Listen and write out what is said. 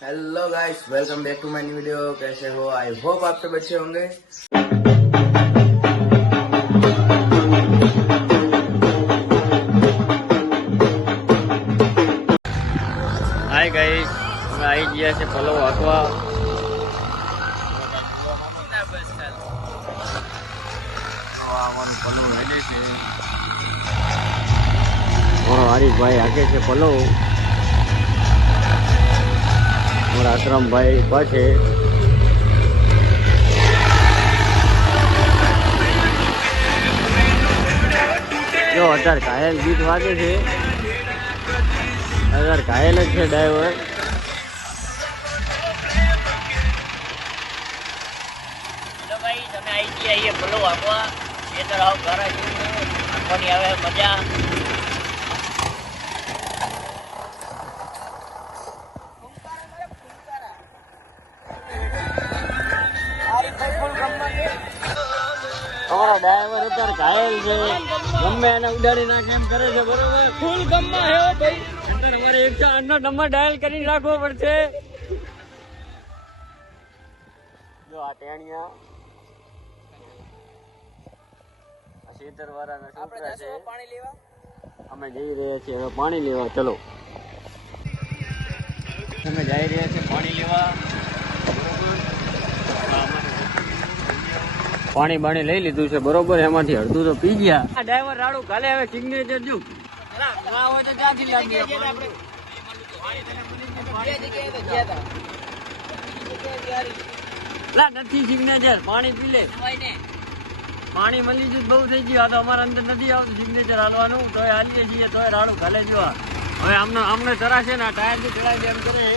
Hello guys, welcome back to my new video. कैसे हो? I hope आप सब अच्छे होंगे। हाय गाइस, અમે આવી ગયા છે પલવ હાંકવા। હરીશભાઈ હાકે છે પલવ। અમારા આશ્રમભાઈ પાસે જો અત્યારે ઘાયલ ગીત વાગે છે। અત્યારે ઘાયલ જ છે ડ્રાઈવર। ભાઈ તમે આવી ગયા અહીંયા પલવ હાંકવા ખેતર આવ ઘર હાંકવાની આવે મજા। અમારા ડ્રાઈવર અત્યારે ઘાયલ છે, ગમે એને ઉડાડી નાખે એમ કરે છે, બરોબર? ફૂલ ગમમાં હે ભાઈ, તમારે 108 નો નંબર ડાયલ કરી રાખવો પડશે। જો આ ટેણિયા ખેતર વાળાના છોકરા છે। પાણી લેવા અમે જઈ રહ્યા છીએ હવે પાણી લેવા। ચલો, અમે જઈ રહ્યા છીએ પાણી લેવા। પાણી બાણી લઈ લીધું છે, બરોબર? એમાંથી અડધું તો પી ગયા। આ ડ્રાઈવર રાડું કાલે હવે સિગ્નેચર જો ના હોય તો ક્યાંથી લાગી નથી સિગ્નેચર। પાણી પી લે, પાણી મળી ગયું બહુ થઈ ગયું। આ તો અમારા અંદર નથી આવતું સિગ્નેચર હાલવાનું, તોય હાલીએ છીએ, તોય રાડું ખાલે જો। હવે આમને ચરાશે ને ટાયર થી ચડાવી દે એમ કરે।